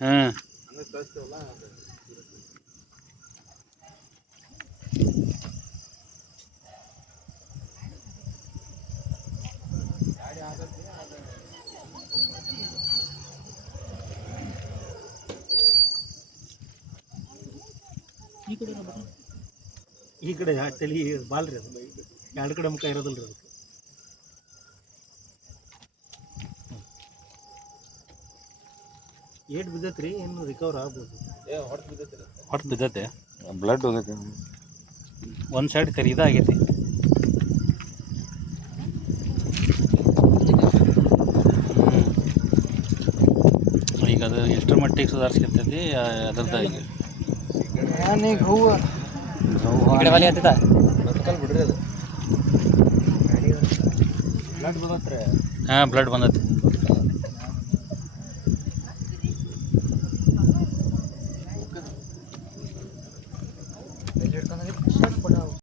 ಹಾಂ ಈ ಕಡೆ ತಲೆ ಬಾಲ್ರಿ ಅದು ಎರಡು ಕಡೆ ಮುಖ ಇರೋದಿಲ್ರಿ ಅದಕ್ಕೆ ಏಟ್ ಬಿದ್ದೈತ್ರಿ ಇನ್ನು ರಿಕವರ್ ಆಗ್ಬೋದು. ಹೊಟ್ಟು ಬಿದ್ದೈತೆ. ಬ್ಲಡ್ ಹೋಗೈತೆ. ಒಂದು ಸೈಡ್ ಕರಿ ಇದಾಗೈತಿ. ಈಗ ಅದು ಎಷ್ಟರ ಮಟ್ಟಿಗೆ ಸುಧಾರಿಸ್ಕೊತೈತಿ ಅದ್ರದ್ದು ನಾನೀಗ ಹೂವು ಬಿಡ್ರಿ ಅದು. ಬ್ಲಡ್ ಬದತ್ರಿ ಹಾಂ ಬ್ಲಡ್ ಬಂದೈತಿ. Sana bir kaşar kola